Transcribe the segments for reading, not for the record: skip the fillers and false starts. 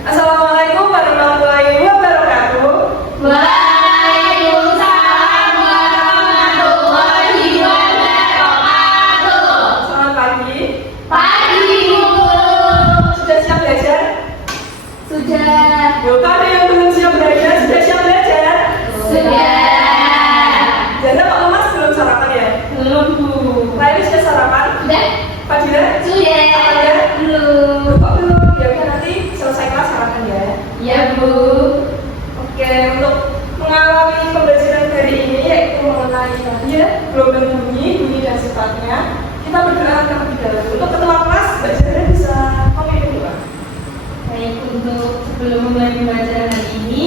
Assalamualaikum warahmatullahi wabarakatuh. Waalaikumsalam warahmatullahi wabarakatuh. Selamat pagi. Pagi, Bu. Sudah siap belajar? Sudah. Yuk, ada yang belum siap belajar? Sudah siap belajar? Sudah. Jana Pak Mas belum sarapan ya? Belum, Bu. Lain sudah sarapan? Sudah. Fadila? Sudah. Ada? Belum. Kok belum? Ya udah nanti selesai kelas sarapan ya. Ya, Bu. Oke, untuk mengawali pembelajaran hari ini yaitu mengenai gelombang bunyi dan sifatnya, kita bergerak terlebih dahulu. Untuk ketua kelas, Mbak Jana bisa memimpin doa. Baik, untuk sebelum memulai pembelajaran hari ini,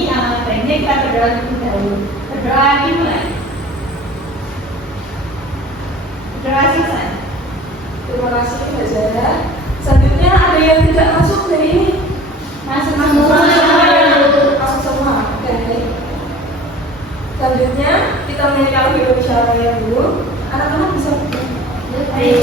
baiknya kita berdoa terlebih dahulu. Berdoa dimulai. Berdoa selesai. Terima kasih Mbak Jana. Selanjutnya ada yang tidak masuk hari ini? Masuk Masuk semua. Masuk semua. Oke. Selanjutnya kita menyanyikan lagu Indonesia Raya dulu. Anak-anak bisa Ayo.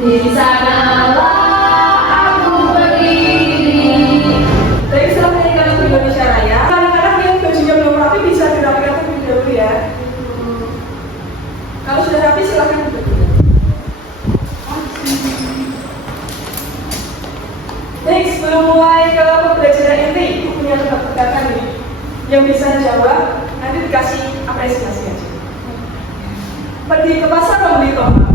Di sanalah aku berdiri. Baik, setelah menyanyikan lagu Indonesia Raya, anak-anak yang bajunya belum rapi bisa dirapikan terlebih dahulu ya. Kalau sudah rapi silakan duduk. Baik, sebelum mulai ke pembelajaran inti, ibu punya tebak-tebakan nih. Yang bisa jawab nanti dikasih apresiasi aja. Pergi ke pasar membeli tomat.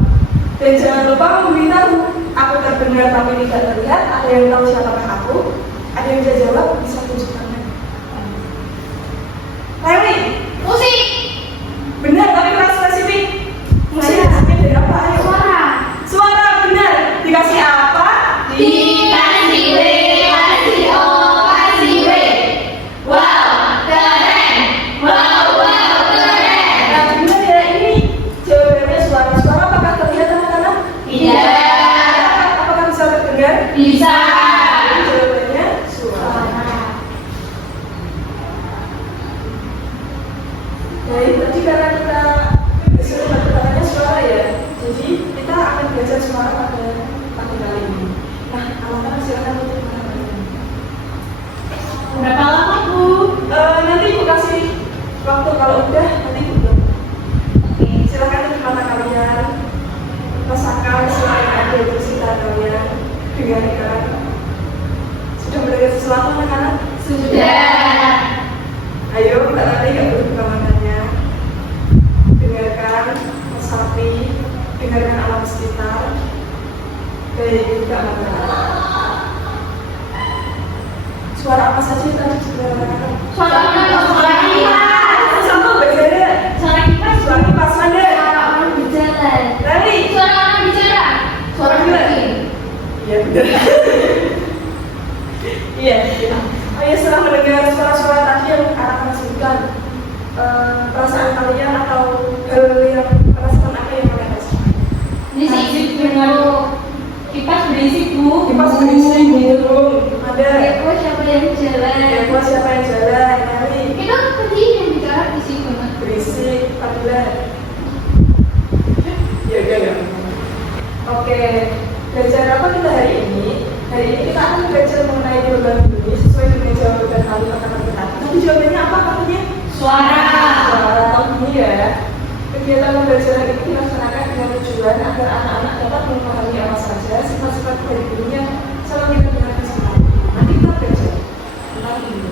Dan jangan lupa memberitahu, aku terdengar tapi tidak terlihat. Ada yang tahu siapakah aku? Ada yang bisa jawab, bisa tunjukkan. Leli, Musik. benar tapi kurang spesifik. Musik hasilnya dari apa? Ayo. Suara. Suara benar. Dikasih apa? Dikasih W, kasih O, kasih W. Wow, keren. Wow, keren. Nah, benar ya, ini jawabannya suara. Suara apakah terlihat anak-anak? Tidak. Apakah bisa terdengar? Bisa. Jadi jawabannya suara. Baik, tadi karena kita disuruh bertanya suara ya, jadi kita akan belajar suara pada pagi kali ini. Nah, anak-anak silakan untuk mengambil. Berapa lama, Bu? Nanti ibu kasih waktu, kalau udah nanti ibu. Oke. Silakan tutup mata kalian, rasakan selain ada di sekitar kalian, dengarkan. Sudah mendengar sesuatu anak-anak? Sudah. Ayo, Mbak Lali yang berbuka matanya. Dengarkan, resapi, dengarkan alam sekitar. Baik, buka mata. Suara apa saja yang tadi sudah dengarkan? Suara apa? Suara kipas. Satu, Mbak Jana. Suara kipas. Suara kipas mana? Suara orang berjalan. Lali. Suara orang bicara. Suara kucing. Iya, benar. Iya. Oh ya, setelah mendengar suara-suara tadi yang anak-anak sebutkan, perasaan kalian atau hal yang perasaan apa yang kalian rasakan? Berisik dengan kipas berisik, Bu. Kipas berisik gitu. Ada. Kepo siapa yang jalan? Buat siapa yang jalan? Lali. Kita tadi yang bicara berisik banget. Berisik. Fadila. Ya udah ya. Oke. Belajar apa kita hari ini? Hari ini kita akan belajar mengenai gelombang bunyi sesuai dengan jawaban kalimat-kalimat kita. Nanti jawabannya apa katanya? Suara. Suara atau bunyi ya. Kegiatan pembelajaran ini dilaksanakan dengan tujuan agar anak-anak dapat memahami apa saja sifat-sifat dari bunyi yang selalu kita dengar di sekolah. Nanti kita belajar tentang ini.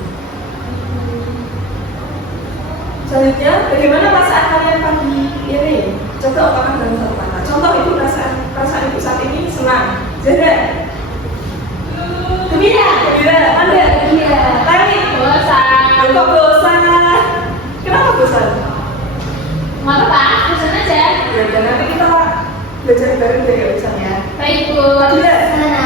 Selanjutnya, bagaimana perasaan kalian pagi ini? Coba opakkan dalam satu kata. Contoh itu perasaan ibu saat ini senang. Janda. Gembira. Gembira. Anda. Iya. Lari. Bosan. Kok bosan? Kenapa bosan? Nggak apa-apa, bosan aja. Ya udah, nanti kita belajar bareng dari bosan ya. Baik, Bu. Fadila. Sana.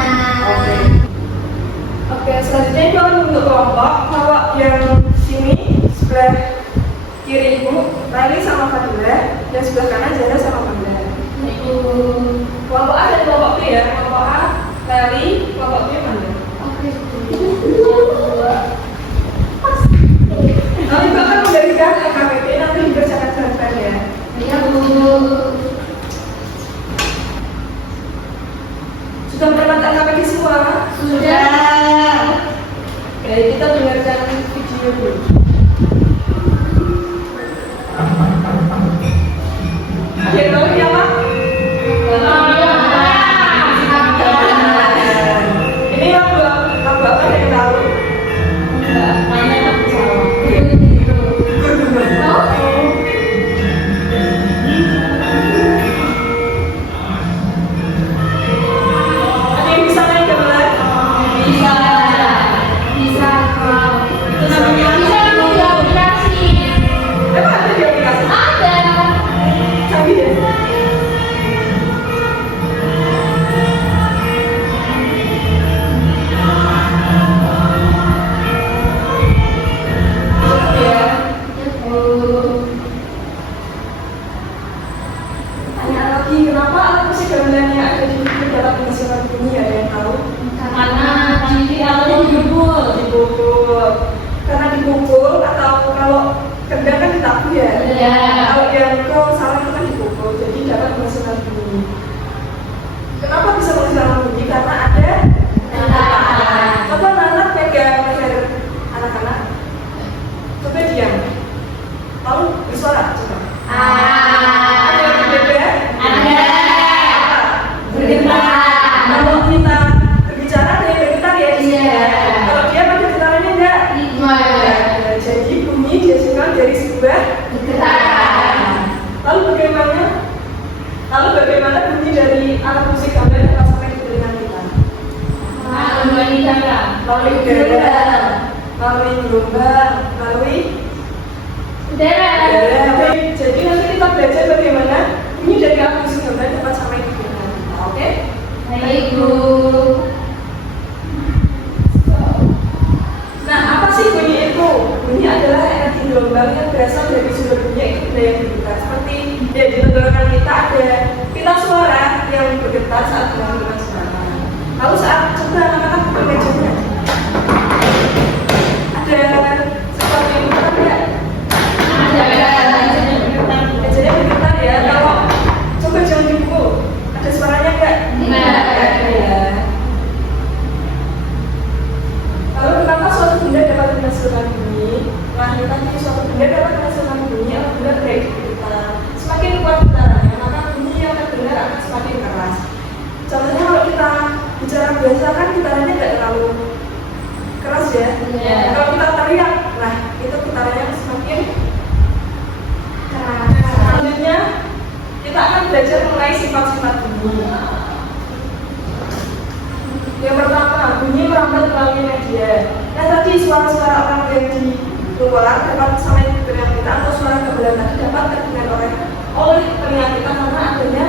Oke, selanjutnya itu akan bentuk kelompok. Kalau yang sini sebelah kiri ibu, Lali sama Fadila, dan sebelah kanan Jana sama Fadila. Baik, Bu. Kelompok A dan kelompok B ya. Kelompok A, Lali, kelompoknya mana? Oke. Nanti bahkan mendirikan KKP nanti dikerjakan bareng ya. Iya, Bu. Sudah menemukan KKP semua? Sudah. Oke, kita dengarkan video dulu. Ada yang tahu ini apa? Ini lagu apa ada yang tahu? Ada yang bisa main gamelan? Bisa. Bisa. Itu namanya bisa di aplikasi. Emang ada di aplikasi? Ada. Canggih ya? Ya. Tanya lagi, kenapa alat musik gamelan yang ada di dalam pengisian bunyi ada yang tahu? Karena nanti awalnya dibukul. Dipukul. Karena dipukul atau kalau kendang kan ditabu ya? Iya. Kalau yang kau salah itu kan dipukul, jadi dapat menghasilkan bunyi. Kenapa bisa menghasilkan bunyi? Karena ada Anak. coba anak pegang leher anak-anak. Coba diam. Tahu bersuara coba. Ada yang berbeda? Ada. Bergetar. Kalau kita berbicara ada yang bergetar ya? Iya. Kalau dia ada getarannya enggak? Jadi bunyi dihasilkan dari sebuah Bergetar. Lalu bagaimana bunyi dari alat musik gamelan dapat sampai di telinga kita? Melalui udara, melalui gelombang, melalui Udara. udara. Jadi nanti kita belajar bagaimana bunyi dari alat musik gamelan dapat sampai di telinga kita. Oke? Baik, Bu. Nah, apa sih bunyi itu? Bunyi adalah energi gelombang yang berasal dari sumber bunyi itu budaya yang bergetar. Seperti ya di tenggorokan kita ada pita suara yang bergetar saat menggunakan suara. Lalu saat coba anak-anak bermejanya, ada sesuatu yang bergetar nggak? Mejanya bergetar ya. Kalau coba jangan dipukul, ada suaranya nggak? Nggak. Nggak ada ya. Lalu kenapa suatu benda dapat menghasilkan bunyi? Nah, yang tadi suatu benda dapat menghasilkan bunyi apabila berada di kita. Semakin kuat getarannya, maka bunyi yang terdengar akan semakin keras. Contohnya kalau kita bicara biasa kan getarannya nggak terlalu keras ya. Iya. Kalau kita teriak, nah itu getarannya semakin keras. Selanjutnya kita akan belajar mengenai sifat-sifat bunyi. Yang pertama, bunyi merambat melalui media. Nah tadi suara-suara orang yang di luar dapat sampai di telinga kita atau suara gamelan tadi dapat terdengar oleh telinga kita karena adanya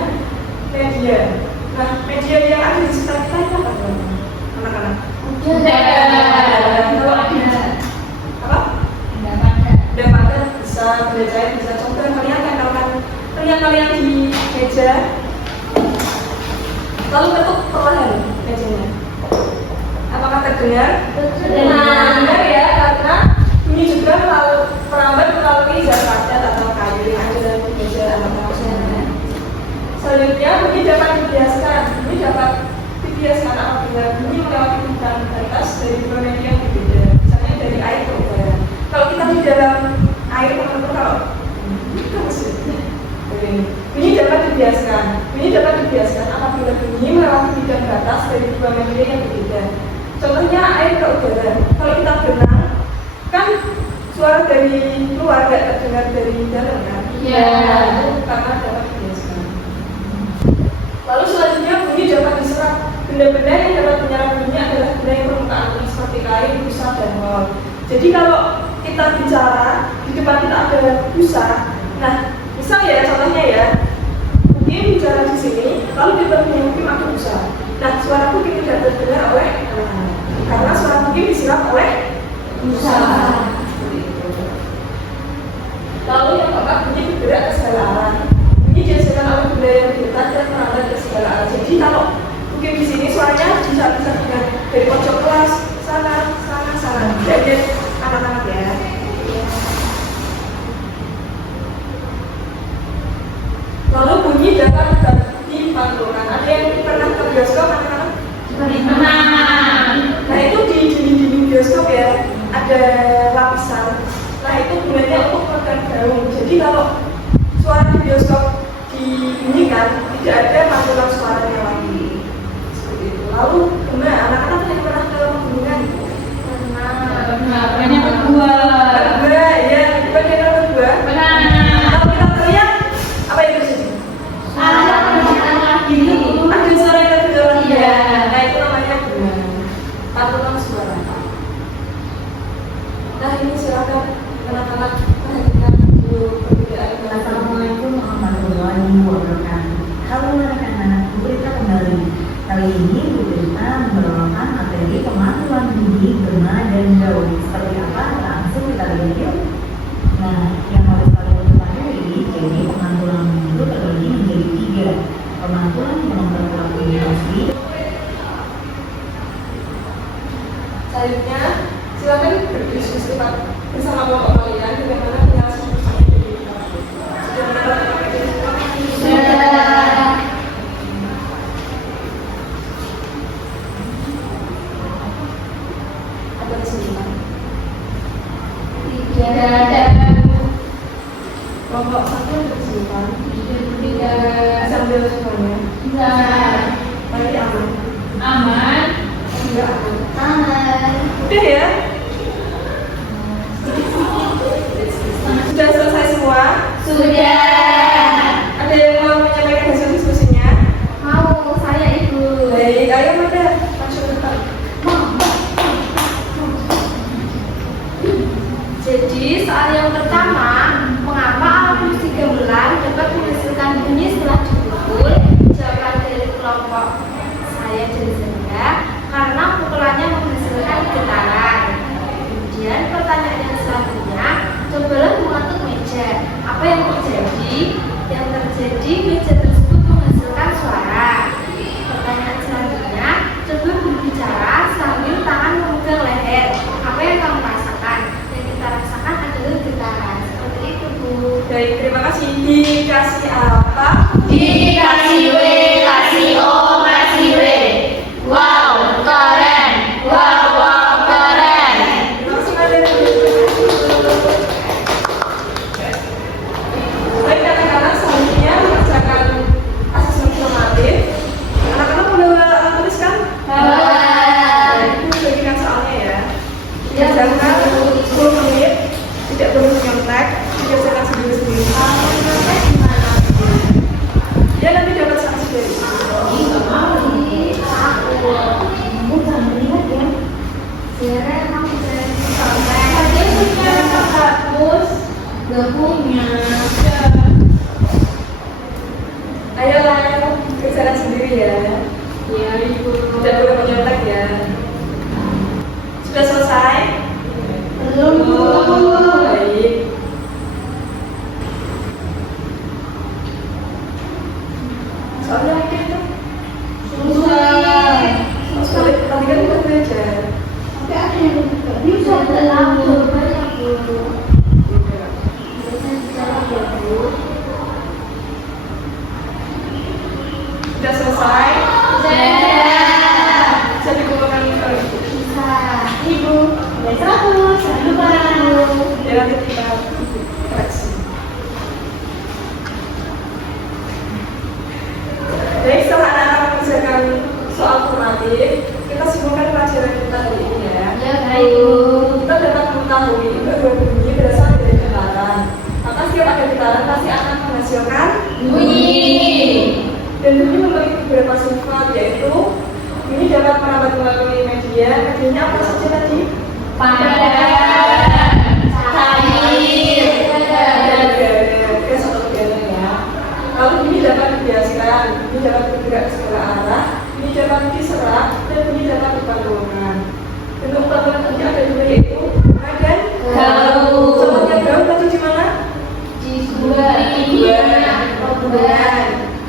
media. Nah media yang ada di sekitar kita itu apa anak-anak? Kalau apa? Udah pada bisa belajar bisa coba kalian tempelkan telinga kalian di meja. Lalu ketuk perlahan mejanya. Apakah terdengar? Terdengar ya, karena bunyi juga merambat melalui zat padat atau kayu yang ada dalam meja atau maksudnya. Selanjutnya bunyi dapat dibiaskan. Bunyi dapat dibiaskan apabila bunyi melewati batas dari dua media yang berbeda. Misalnya dari air ke udara. Kalau kita di dalam air teman-teman kalau bunyi dapat dibiaskan. Bunyi dapat dibiaskan apabila bunyi melewati bidang batas dari dua media yang berbeda. Contohnya air ke udara. Kalau kita berenang, kan suara dari luar gak terdengar dari dalam kan? Iya. Itu karena dapat dibiaskan. Lalu selanjutnya bunyi dapat diserap. Benda-benda yang dapat menyerap bunyi adalah benda yang permukaan tinggi seperti kain, busa, dan wol. Jadi kalau kita bicara di depan kita ada busa. Nah, misal ya contohnya ya, mungkin bicara di sini, lalu di depannya mungkin ada busa. Nah, suara mungkin tidak terdengar oleh karena suara mungkin diserap oleh Busa. Lalu yang keempat, bunyi bergerak ke segala arah. Bunyi dihasilkan oleh benda yang bergetar dan merambat ke segala arah. Jadi kalau mungkin di sini suaranya bisa dengar dari pojok kelas sana. Jadi anak-anak ya. Lalu bunyi dapat di pantulkan. Ada yang pernah ke bioskop anak-anak? Pernah. Nah itu di dinding bioskop ya ada lapisan. Nah itu gunanya untuk menekan gaung. Jadi kalau suara di bioskop dibunyikan tidak ada pantulan suaranya lagi. Seperti itu. Lalu gimana anak-anak yang pernah ke pembunuhan? Pernah yang kedua. Ya, bagian yang kedua. Pernah. Kalau kita teriak apa itu sih? Ada suara yang kedua lagi ya. Nah itu namanya pantulan suara. Nah ini silakan anak-anak perhatikan dulu perbedaan. Assalamualaikum warahmatullahi wabarakatuh. Halo anak-anak, Bu Prita kembali. Kali ini Bu Prita membawakan materi pemantulan bunyi, gema, dan gaung. Seperti apa? Langsung kita lihat yuk. Nah, yang harus kalian ketahui, jadi pemantulan bunyi itu terbagi menjadi 3. Pemantulan yang memperkuat komunikasi. Selanjutnya, silakan berdiskusi bersama kelompok kalian bagaimana penyelesaian ada kesulitan. Tidak ada. Kelompok satu ada kesulitan. Tidak. Sambil semuanya. Tidak. Mari aman. Aman. Enggak aman. Aman. Udah ya? Sudah selesai semua? Sudah. Ada yang mau menyampaikan hasil diskusinya? Mau saya ibu. Baik, ayo Mada, langsung depan. Jadi soal yang pertama, mengapa alat musik gamelan dapat menghasilkan bunyi setelah dipukul? Jawaban dari kelompok saya dan saya, karena pukulannya menghasilkan getaran. Kemudian pertanyaan yang selanjutnya, cobalah mengatur meja. Apa yang terjadi? Yang terjadi meja tersebut menghasilkan suara. Pertanyaan selanjutnya, coba berbicara sambil tangan memegang leher. Apa yang kamu rasakan? Yang kita rasakan adalah getaran. Seperti itu, Bu. Baik, terima kasih. Dikasih apa? Dikasih W, kasih O, kasih W. Wow, keren. Wow, keren. Terima kasih Mada. Baik, anak-anak selanjutnya mengerjakan asesmen formatif. Anak-anak udah tulis kan? Itu bagikan soalnya ya. Dikerjakan 10 menit, tidak perlu nyontek, dikerjakan sendiri-sendiri. Ya nanti dapat sanksi dari sini. Gak punya. Ayolah, kerjakan sendiri ya. Ya, ibu. Tidak boleh menyontek ya. Sudah selesai? Belum, Bu. Baik. Soalnya akhir tuh. Susah. Sulit, tadi kan buat belajar. Tapi ada yang nggak bisa banyak, Bu. Sudah selesai? Sudah. Bisa dikumpulkan ibu. Bisa. Ibu. Udah 100. Jangan lupa. Ya nanti kita koreksi. Baik, setelah anak-anak mengerjakan soal formatif, kita simpulkan pelajaran kita kali ini ya. Ya, baik, Bu. Kita dapat mengetahui bahwa bunyi berasal dari getaran. Maka setiap ada getaran pasti akan menghasilkan Bunyi. dan bunyi memiliki beberapa sifat, yaitu bunyi dapat merambat melalui medianya apa saja tadi? Padat. Cair. Gas atau udara ya. Lalu bunyi dapat dibiaskan, bunyi dapat bergerak ke segala arah, bunyi dapat diserap, dan bunyi dapat dipantulkan. Bentuk pantulan bunyi ada dua, yaitu gema dan Gaung. Contohnya gaung tadi di mana? Di dua.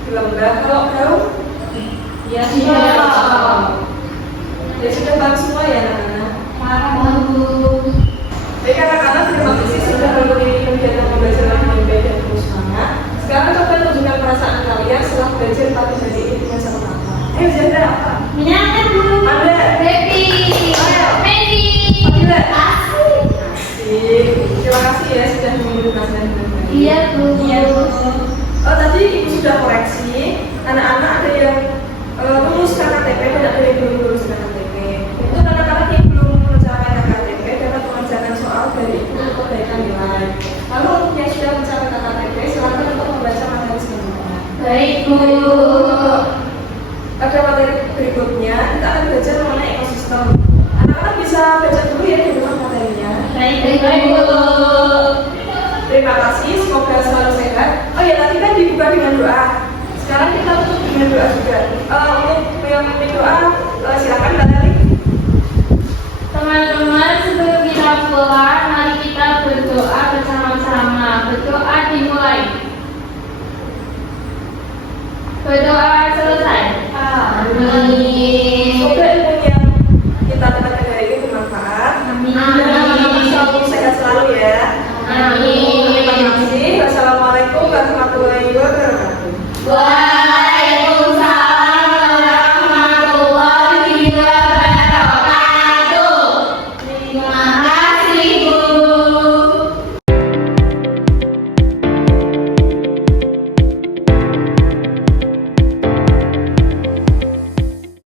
Di lembah. Kalau gaung Ya, sudah paham semua ya anak-anak? Paham, Bu. Jadi anak-anak terima kasih sudah mengikuti kegiatan pembelajaran dengan baik dan penuh semangat. Sekarang coba tunjukkan perasaan kalian setelah belajar 4 hari ini dengan sama-sama. Ayo Zandra apa? Menyenangkan, Bu. Ada. Happy. Happy. Fadila. Asik. Asik. Terima kasih ya sudah mengikuti pelajaran dengan baik. Iya, Bu. Oh tadi ibu sudah koreksi. Anak-anak ada yang meluluskan KTP, tidak ada yang belum meluluskan KTP. Untuk anak-anak yang belum mencapai KTP dapat mengerjakan soal dari ibu untuk perbaikan nilai. Lalu untuk yang sudah mencapai KTP, silakan untuk membaca materi selanjutnya. Baik, Bu. Pada materi berikutnya kita akan belajar mengenai ekosistem. Anak-anak bisa baca dulu ya di rumah materinya. Baik, Bu. Terima kasih, semoga selalu sehat. Oh ya, tadi kan dibuka dengan doa. Sekarang kita tutup dengan doa juga. Untuk yang memimpin doa, silakan Mbak Nali. Teman-teman, sebelum kita pulang, mari kita berdoa bersama-sama. Berdoa dimulai. Berdoa selesai. Amin. Semoga ilmu yang kita dapatkan hari ini bermanfaat. Amin. Dan selalu sehat selalu ya. Amin. Terima kasih. Wassalamualaikum warahmatullahi wabarakatuh. Waalaikumsalam warahmatullahi wabarakatuh. Terima